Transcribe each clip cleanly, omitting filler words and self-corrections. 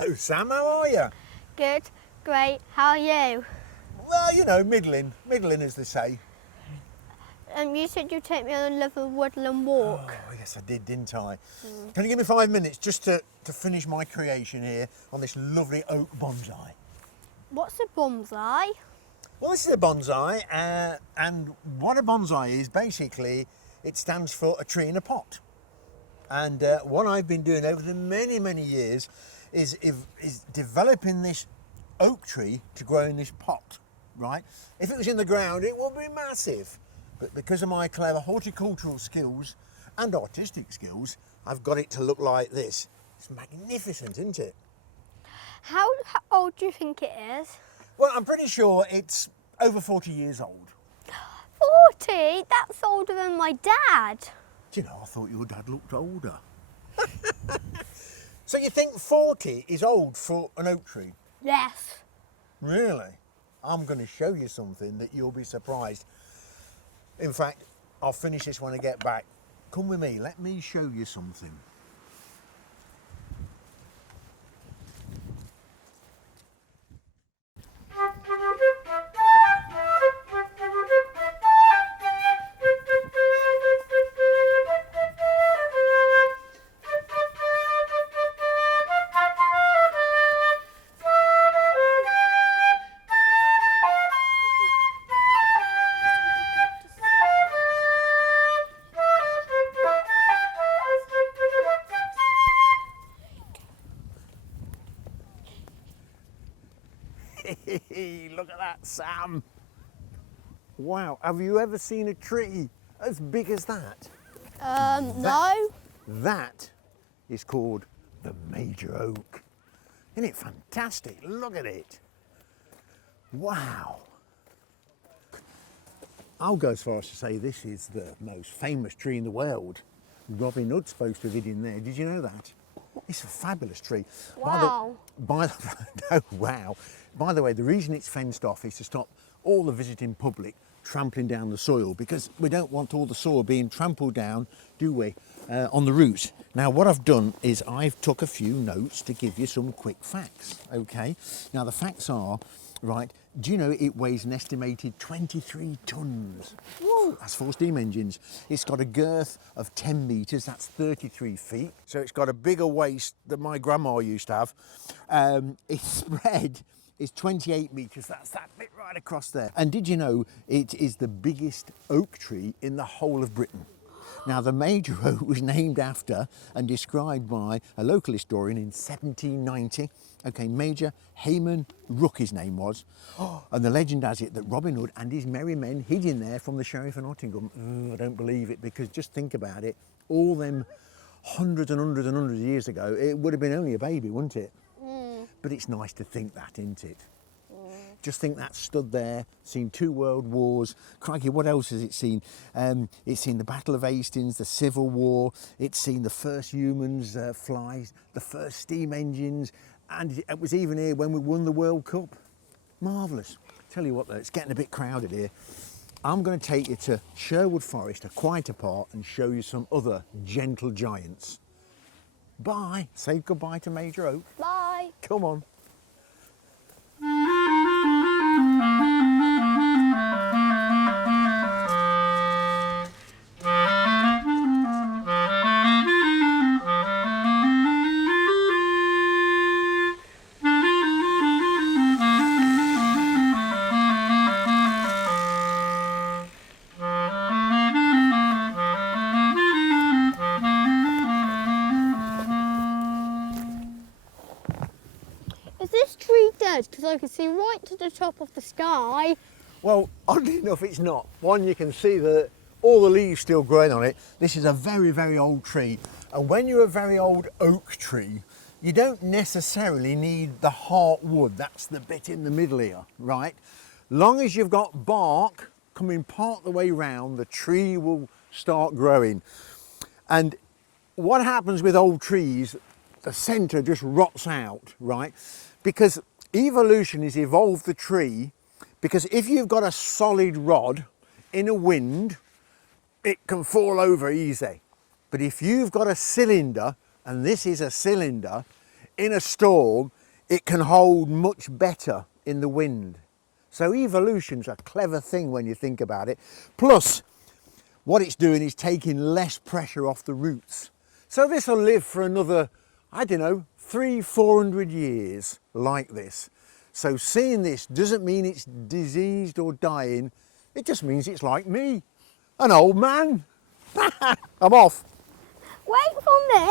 Hello Sam, how are you? Good, great. How are you? Well, you know, middling as they say. You said you'd take me on a little woodland walk. Oh, yes I did, didn't I? Can you give me 5 minutes just to finish my creation here on this lovely oak bonsai? What's a bonsai? Well, this is a bonsai, and what a bonsai is, basically, it stands for a tree in a pot. And what I've been doing over the many years is developing this oak tree to grow in this pot, right? If it was in the ground, it would be massive. But because of my clever horticultural skills and artistic skills, I've got it to look like this. It's magnificent, isn't it? How old do you think it is? Well, I'm pretty sure it's over 40 years old. 40? That's older than my dad. Do you know, I thought your dad looked older. So you think 40 is old for an oak tree? Yes. Really? I'm going to show you something that you'll be surprised. In fact, I'll finish this when I get back. Come with me, let me show you something. Look at that, Sam. Wow, have you ever seen a tree as big as that? No. That is called the major oak. Isn't it fantastic? Look at it. Wow. I'll go as far as to say this is the most famous tree in the world. Robin Hood's supposed to have hid in there. Did you know that? It's a fabulous tree. Wow. Wow. By the way, the reason it's fenced off is to stop all the visiting public trampling down the soil, because we don't want all the soil being trampled down, do we, on the roots. Now, what I've done is I've took a few notes to give you some quick facts, okay? Now, the facts are, right, do you know it weighs an estimated 23 tonnes? Woo. That's 4 steam engines. It's got a girth of 10 metres, that's 33 feet. So it's got a bigger waist than my grandma used to have. Its spread is 28 metres, that's that bit right across there. And did you know it is the biggest oak tree in the whole of Britain? Now, the major oak was named after and described by a local historian in 1790. Okay, Major Hayman Rook his name was. And the legend has it that Robin Hood and his merry men hid in there from the Sheriff of Nottingham. I don't believe it, because just think about it. All them hundreds and hundreds and hundreds of years ago, it would have been only a baby, wouldn't it? But it's nice to think that, isn't it? Just think that stood there, seen 2 world wars. Crikey, what else has it seen? It's seen the Battle of Hastings, the Civil War. It's seen the first humans fly, the first steam engines, and it was even here when we won the World Cup. Marvellous. Tell you what though, it's getting a bit crowded here. I'm going to take you to Sherwood Forest, a quieter part, and show you some other gentle giants. Bye. Say goodbye to Major Oak. Bye. Come on. Is this tree dead? Because I can see right to the top of the sky. Well, oddly enough, it's not. One, you can see that all the leaves still growing on it. This is a very old tree. And when you're a very old oak tree, you don't necessarily need the heartwood. That's the bit in the middle here, right? Long as you've got bark coming part the way round, the tree will start growing. And what happens with old trees, the centre just rots out, right? Because evolution has evolved the tree, because if you've got a solid rod in a wind, it can fall over easy. But if you've got a cylinder, and this is a cylinder, in a storm, it can hold much better in the wind. So evolution's a clever thing when you think about it. Plus, what it's doing is taking less pressure off the roots. So this will live for another, I don't know, 300-400 years like this. So seeing this doesn't mean it's diseased or dying. It just means it's like me, an old man. I'm off. Wait for me!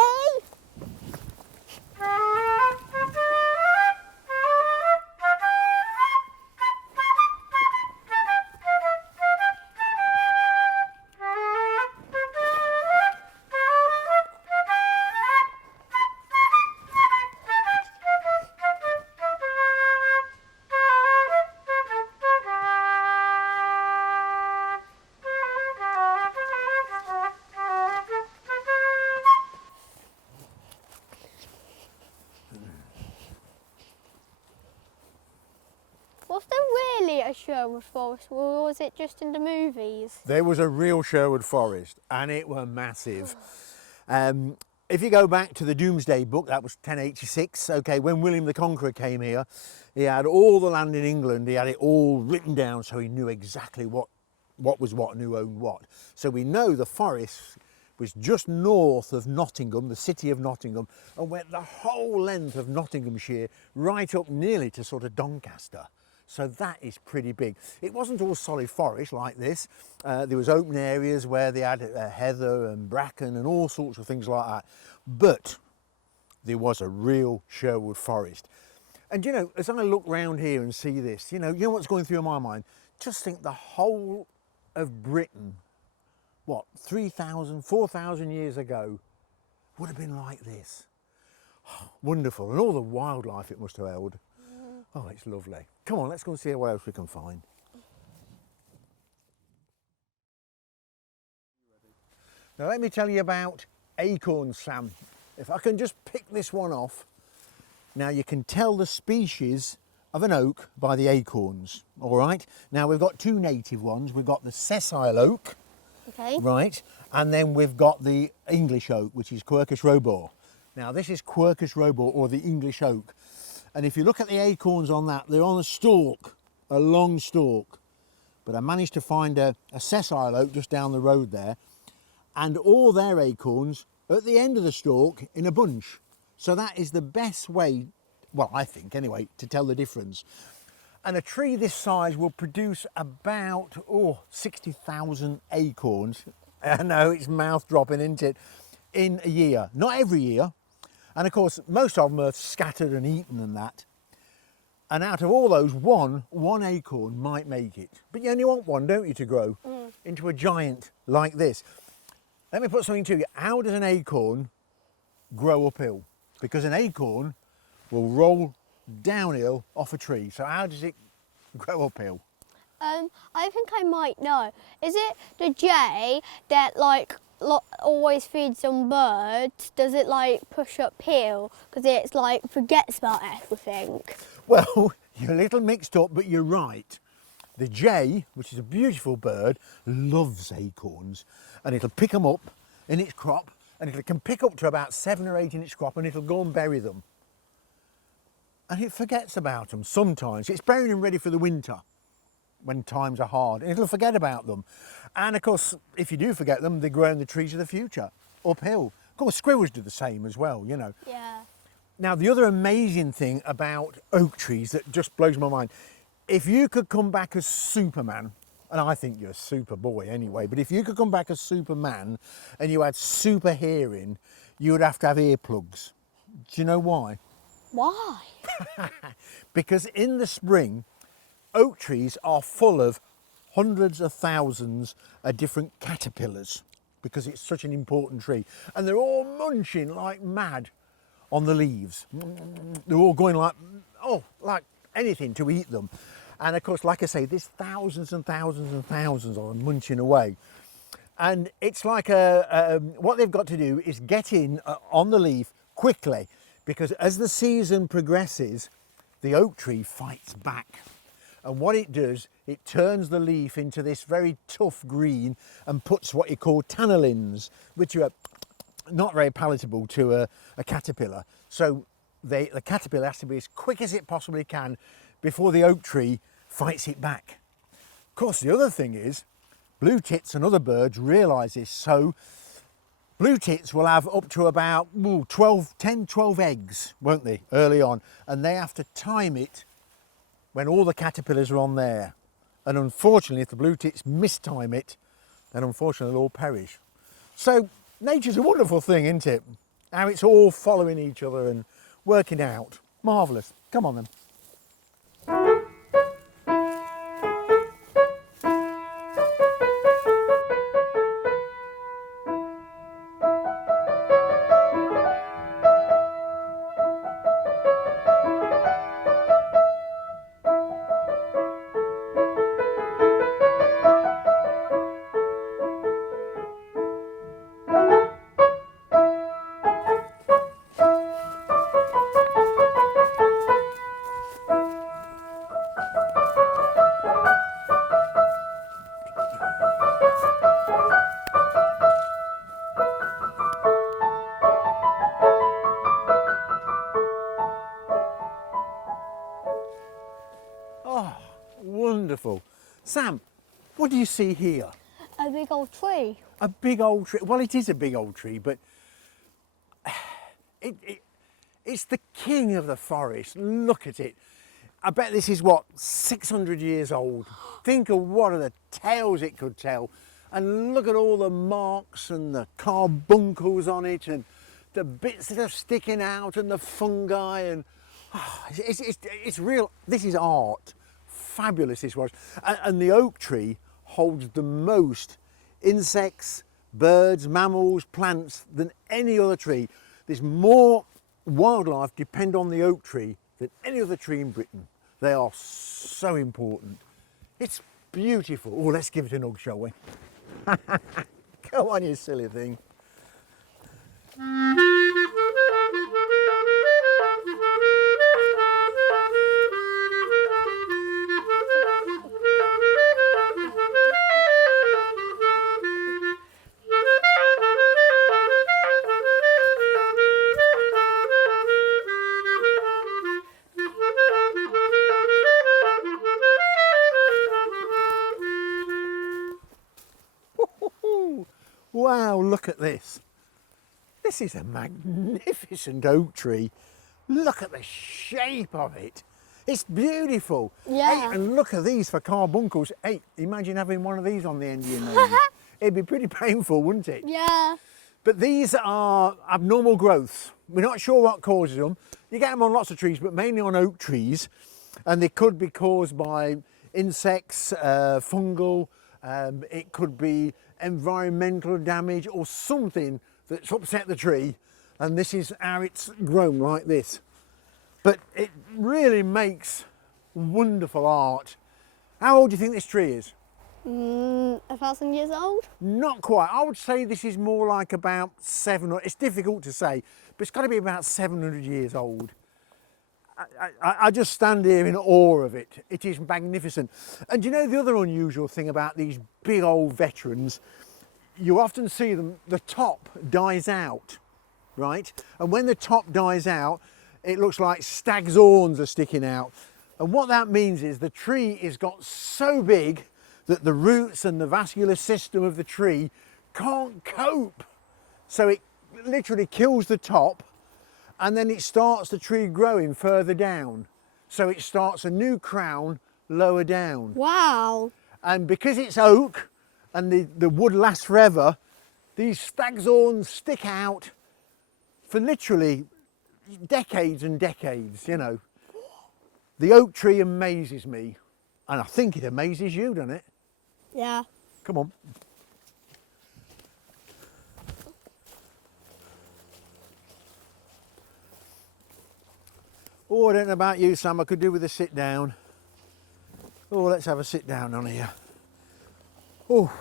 Was there really a Sherwood Forest, or was it just in the movies? There was a real Sherwood Forest, and it were massive. If you go back to the Domesday Book, that was 1086, okay, when William the Conqueror came here, he had all the land in England, he had it all written down so he knew exactly what was what and who owned what. So we know the forest was just north of Nottingham, the city of Nottingham, and went the whole length of Nottinghamshire right up nearly to sort of Doncaster. So that is pretty big. It wasn't all solid forest like this. There was open areas where they had heather and bracken and all sorts of things like that. But there was a real Sherwood Forest. And you know, as I look round here and see this, you know what's going through my mind? Just think the whole of Britain, what, 3,000, 4,000 years ago, would have been like this. Wonderful. And all the wildlife it must have held. Oh, it's lovely. Come on, let's go and see what else we can find. Now let me tell you about acorns, Sam. If I can just pick this one off. Now you can tell the species of an oak by the acorns, all right? Now we've got two native ones. We've got the sessile oak, Okay. right? And then we've got the English oak, which is Quercus robur. Now this is Quercus robur, or the English oak. And if you look at the acorns on that, they're on a stalk, a long stalk. But I managed to find a sessile oak just down the road there, and all their acorns are at the end of the stalk in a bunch. So that is the best way, well, I think anyway, to tell the difference. And a tree this size will produce about 60,000 acorns. I know, it's mouth dropping, isn't it? In a year, not every year. And of course, most of them are scattered and eaten and that. And out of all those, one acorn might make it. But you only want one, don't you, to grow into a giant like this. Let me put something to you. How does an acorn grow uphill? Because an acorn will roll downhill off a tree. So how does it grow uphill? I think I might know. Is it the jay that always feeds on birds? Does it push uphill because it's forgets about everything? Well, you're a little mixed up, but you're right. The jay, which is a beautiful bird, loves acorns, and it'll pick them up in its crop, and it can pick up to about 7 or 8 in its crop, and it'll go and bury them. And it forgets about them sometimes. It's burying them ready for the winter when times are hard, and it'll forget about them. And of course, if you do forget them, they grow in the trees of the future, uphill. Of course, squirrels do the same as well, you know. Yeah. Now, the other amazing thing about oak trees that just blows my mind, if you could come back as Superman, and I think you're a super boy anyway, but if you could come back as Superman and you had super hearing, you would have to have earplugs. Do you know why? Why? Because in the spring, oak trees are full of hundreds of thousands of different caterpillars, because it's such an important tree. And they're all munching like mad on the leaves. They're all going like anything to eat them. And of course, like I say, there's thousands and thousands and thousands of them munching away. And it's like what they've got to do is get in on the leaf quickly, because as the season progresses, the oak tree fights back. And what it does, it turns the leaf into this very tough green and puts what you call tannelins, which are not very palatable to a caterpillar. So the caterpillar has to be as quick as it possibly can before the oak tree fights it back. Of course, the other thing is, blue tits and other birds realise this, so blue tits will have up to about 10, 12 eggs, won't they, early on, and they have to time it when all the caterpillars are on there. And unfortunately, if the blue tits mistime it, then unfortunately they'll all perish. So nature's a wonderful thing, isn't it? How it's all following each other and working out. Marvellous. Come on then. Wonderful. Sam, what do you see here? A big old tree. A big old tree. Well, it is a big old tree, but it's the king of the forest. Look at it. I bet this is, what, 600 years old. Think of what are the tales it could tell. And look at all the marks and the carbuncles on it and the bits that are sticking out and the fungi. And it's real. This is art. Fabulous this was. And the oak tree holds the most insects, birds, mammals, plants than any other tree. There's more wildlife depend on the oak tree than any other tree in Britain. They are so important. It's beautiful. Oh, let's give it an hug, shall we? Come on, you silly thing. Wow, look at this. This is a magnificent oak tree. Look at the shape of it. It's beautiful. Yeah. Hey, and look at these for carbuncles. Hey, imagine having one of these on the end of your nose. It'd be pretty painful, wouldn't it? Yeah. But these are abnormal growths. We're not sure what causes them. You get them on lots of trees, but mainly on oak trees. And they could be caused by insects, fungal, it could be environmental damage or something that's upset the tree, and this is how it's grown like this. But it really makes wonderful art. How old do you think this tree is? 1,000 years old? Not quite. I would say this is more like about 700. It's difficult to say, but it's got to be about 700 years old. I just stand here in awe of it. It is magnificent. And you know the other unusual thing about these big old veterans, you often see them, the top dies out, right? And when the top dies out, it looks like stag's horns are sticking out. And what that means is the tree has got so big that the roots and the vascular system of the tree can't cope. So it literally kills the top, and then it starts the tree growing further down. So it starts a new crown lower down. Wow. And because it's oak and the wood lasts forever, these stag's horns stick out for literally decades and decades, you know. The oak tree amazes me, and I think it amazes you, doesn't it? Yeah. Come on. Oh, I don't know about you, Sam. I could do with a sit down. Oh, let's have a sit down on here. Oh,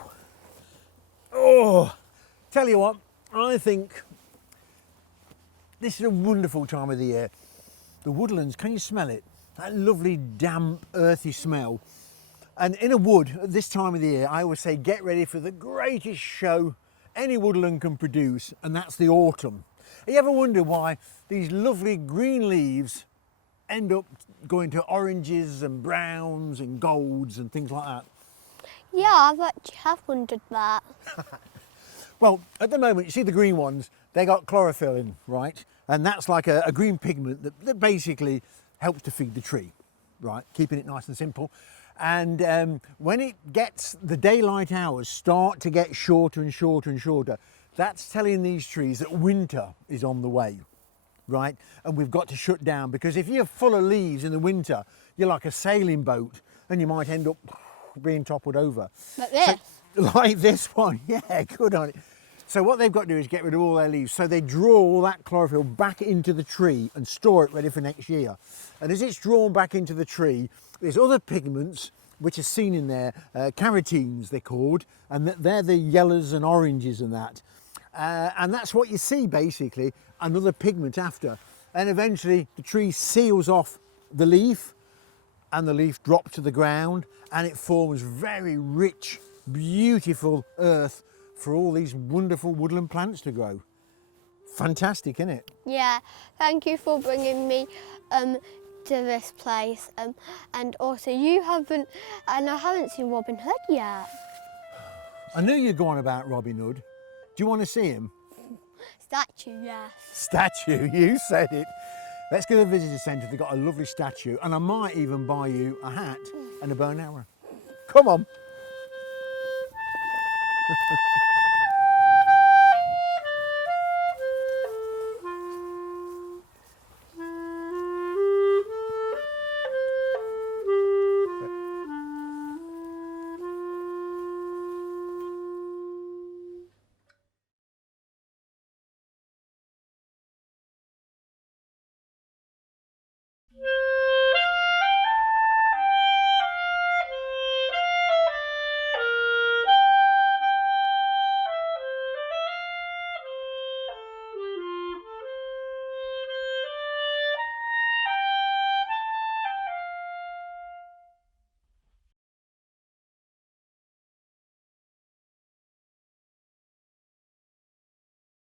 tell you what, I think this is a wonderful time of the year. The woodlands, can you smell it? That lovely, damp, earthy smell. And in a wood, at this time of the year, I always say get ready for the greatest show any woodland can produce, and that's the autumn. You ever wonder why these lovely green leaves end up going to oranges and browns and golds and things like that? Yeah, I've actually have wondered that. Well, at the moment, you see the green ones, they got chlorophyll in, right? And that's like a green pigment that basically helps to feed the tree, right? Keeping it nice and simple. And when it gets, the daylight hours start to get shorter and shorter and shorter, that's telling these trees that winter is on the way, right? And we've got to shut down, because if you're full of leaves in the winter, you're like a sailing boat and you might end up being toppled over. Like this? Like this one, yeah, good on it. So what they've got to do is get rid of all their leaves. So they draw all that chlorophyll back into the tree and store it ready for next year. And as it's drawn back into the tree, there's other pigments which are seen in there, carotenes they're called, and they're the yellows and oranges and that. And that's what you see basically, another pigment after. And eventually the tree seals off the leaf, and the leaf drops to the ground, and it forms very rich, beautiful earth for all these wonderful woodland plants to grow. Fantastic, isn't it? Yeah, thank you for bringing me to this place. And also you haven't, and I haven't seen Robin Hood yet. I knew you'd go on about Robin Hood. Do you want to see him? Statue, yes. Statue, you said it. Let's go to the visitor centre, they've got a lovely statue, and I might even buy you a hat and a bow and arrow. Come on.